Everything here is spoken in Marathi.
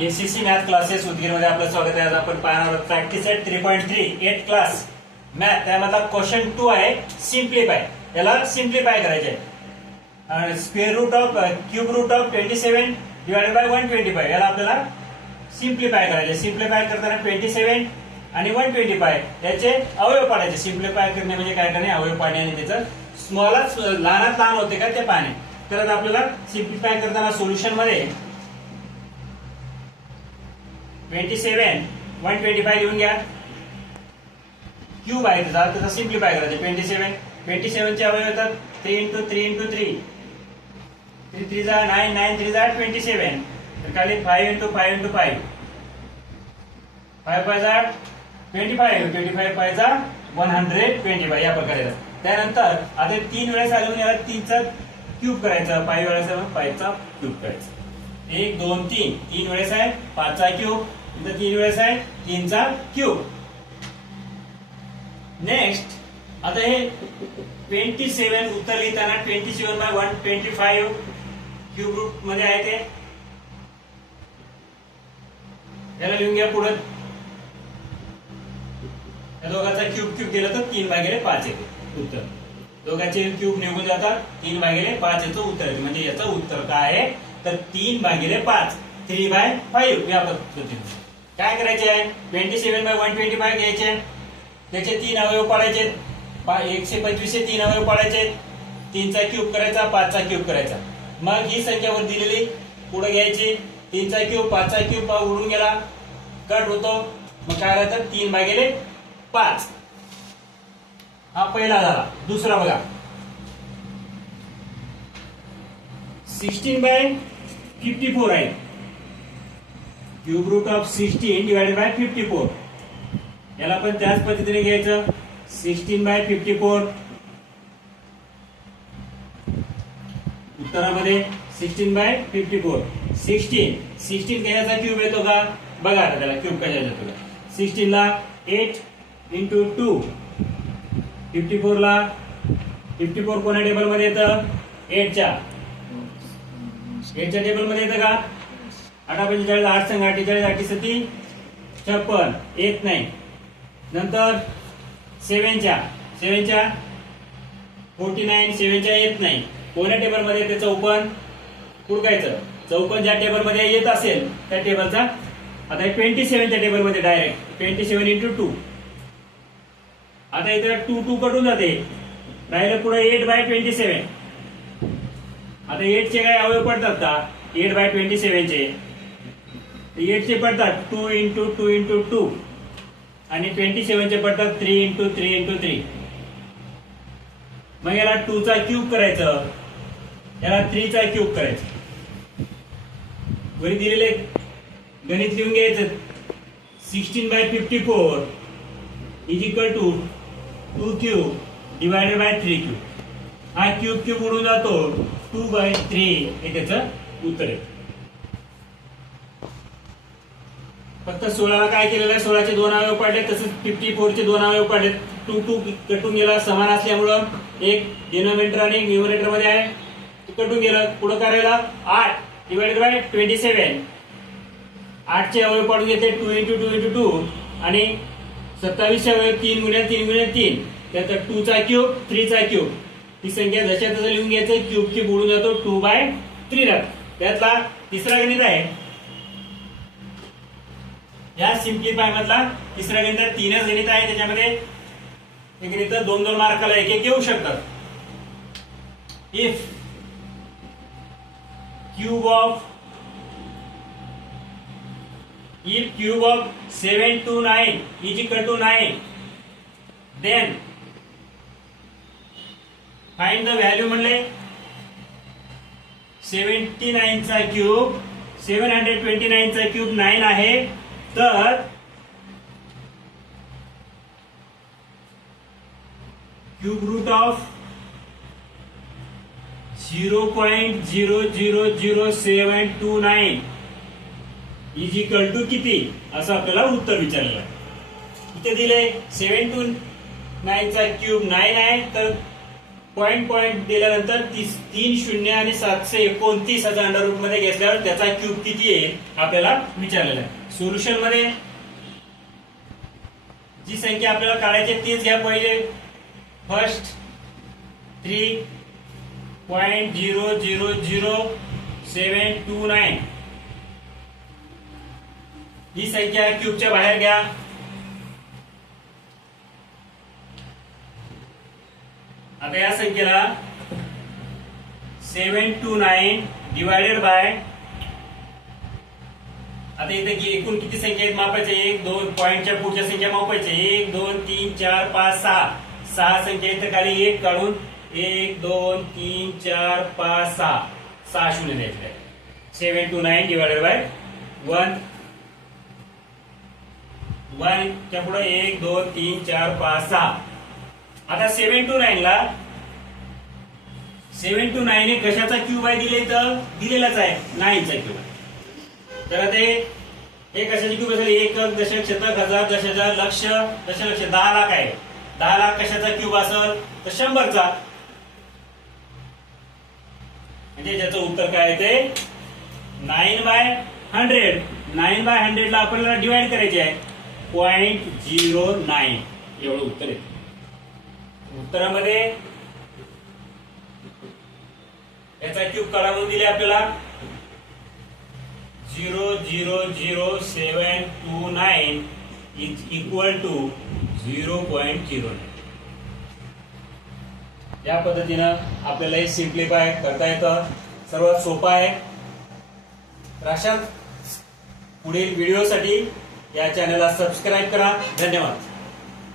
केसीसी मॅथ क्लासेस उदगीरमध्ये आपलं स्वागत आहे. आज आपण पाहणार आहोत प्रॅक्टिस एट 3.3 8 क्लास मॅथ. त्यामधला क्वेश्चन 2 आहे सिम्प्लिफाय. याला सिम्प्लिफाय करायचे आहे. Square root of cube root of 27 divided by 125 याला आपल्याला सिम्प्लिफाय करायचे. सिम्प्लिफाय करताना 27 आणि 125 याचे अवयव पाडायचे. सिम्प्लिफाय करणे म्हणजे काय करणे, अवयव पाडणे आणि त्याचं स्मॉलच लहानात लहान होते का ते पाहणे. तर आता आपल्याला सिम्प्लिफाय करताना सोल्युशन मध्ये 27 125 लिहून घ्या. क्यूब आहे त्याचा सिम्प्लिफाय करायचे. 27 चे अवयव येतात 3 × 3 × 3 3 3 जा 9 9 3 जा 27. तर खाली 5 × 5 × 5 5 5 जा 25 25 5 जा 125 या प्रकारे. त्यानंतर आता 3 वेळेस आले याला 3 चा क्यूब करायचा, 5 वेळेस 5 चा क्यूब करायचा. 1 2 3 3 वेळेस आहे 5 चा क्यूब, इथं 3 वेळेस आहे 3 चा क्यूब. नेक्स्ट आता हे 27 उत्तर लिहिताना 27 बाय 125 क्यूब रूट मध्ये आहे ते याला लिहून घ्या. पुढे या दोघांचा क्यूब क्यूब केलं तर 3/5 येते उत्तर. दोघांचे क्यूब निघून जातात 3/5 याचं उत्तर येते. म्हणजे याचं उत्तर काय आहे तर 3/5 3/5 या पद्धतीने. काय करायचे आहे 27 बाय 125 घ्यायचे, त्याचे 3 अवयव पाडायचे. 125 चे 3 अवयव पाडायचे. 3 चा क्यूब करायचा 5 चा क्यूब करायचा. मग ही संख्या वर दिलेली पुढे घ्यायची. 3 चा क्यूब 5 चा क्यूब उडून गेला, कट होतो. मग काय राहतं 3/5. हा पहिला झाला. दुसरा बघा 16/54 आहे. Cube root of 16 divided by 54 याला पण त्याच पद्धतीने घ्यायचं. 16/54 उत्तरामध्ये 16/54 16 कशाचा क्यूब येतो का बघा. आता त्याला क्यूब कशाचा येतो. 16 ला 8 × 2 54 ला 54 कोणत्या टेबल मध्ये येतं 8 च्या टेबल मध्ये येतं का. 8 45 8 संग 48 8 7 56 येत नाही. नंतर 7 च्या 49 7 च्या येत नाही. कोणत्या टेबल मध्ये येते चौपन हुडकायचं. चौपन ज्या टेबल मध्ये येत असेल त्या टेबलचा. आता 27 च्या टेबल मध्ये डायरेक्ट 27 × 2. आता इथे 2 2 कटून जाते, राहिलं पुढे 8/27. आता 8 चे काय अवयव पडतात का 8/27 चे 8 चे पडतात 2 × 2 × 2 आणि 27 चे पडतात 3 × 3 × 3. मग याला 2 चा क्यूब करायचं, याला 3 चा क्यूब करायचं. वरी दिलेले गणित लिहून घ्यायचं. 16/54 is equal to 2 cube divided by 3 cube. हा क्यूब क्यूब उडून जातो 2/3 हे त्याचं उत्तर आहे. फक्त 16 ला काय केलेलं आहे 16 चे 2 अवयव पाडले, तसंच 54 चे 2 अवयव पाडले. 2 2 कटून गेला समान असल्यामुळं एक डिनोमिनेटर आणि न्यूमरेटर मध्ये आहे कटून गेलं. पुढे करायला 8 डिवायडेड बाय 27 8 चे अवयव पाडून घेते 2 × 2 × 2 आणि 27 चे अवयव 3 × 3 × 3 त्यात 2 चा क्यूब 3 चा क्यूब. ही संख्या जशा तसं लिहून घ्यायचं. क्यूब क्यूब उडून जातो 2/3 राहतो. त्यातला तिसरा गणित आहे या सिम्प्लिफाय मधला तिसरा गणित. 3च गणित आहे त्याच्यामध्ये. हे गणित 2-2 मार्काला एक एक येऊ शकतात. If cube of 7 to 9 is equal to 9, then find the value म्हणले 79 चा क्यूब 729 चा क्यूब 9 आहे. तर cube root of 0.00079 is equal to किती असं आपल्याला उत्तर विचारलेलं आहे. इथे दिले 7 to 9 चा क्यूब 9 आहे. तर पॉइंट पॉइंट दिल्यानंतर 3 शून्य आणि 729 याचा अंडर रूट मध्ये घेतल्यावर त्याचा क्यूब किती येईल आपल्याला विचारलेला आहे. सोल्युशन मध्ये जी संख्या आपल्याला काढायची तीच घ्या. पहिले फर्स्ट 3.000729 ही संख्या क्यूबच्या बाहेर घ्या. आता या संख्येला 729 डिवायडेड बाय, आता इथे एकूण किती संख्या आहेत मापायचे, 1 2 पॉइंटच्या पुढच्या संख्या मापायचे, 1 2 3 4 5 6 6 संख्या इथे खाली 1 काढून 1 2 3 4 5 6 6 शून्य द्यायचे. 729 डिवायडेड बाय 1 1 च्या पुढे 1 2 3 4 5 6. आता 729 ला 729 हे कशाचा क्यूब आहे दिले तर दिलेलाच आहे 9 चा क्यूब. तर आता हे कशाची क्यूब असेल, 1 दशक शतक हजार दशहजार लक्ष दशलक्ष 10 लाख आहे. 10 लाख कशाचा क्यूब असेल तर 100चा. म्हणजे ज्याचं उत्तर काय ते 9/100. 9/100 ला आपल्याला डिवाइड करायचे आहे 0.09 एवढं उत्तर आहे. उत्तरामध्ये याचा क्यूब काढून दिले आपल्याला 0.00729 इज इक्वल टू 0.09. या पद्धतीनं आपल्याला हे सिम्प्लिफाय करता येतं. सर्वात सोपं आहे. अशा पुढील व्हिडिओसाठी या चॅनलला सबस्क्राईब करा. धन्यवाद.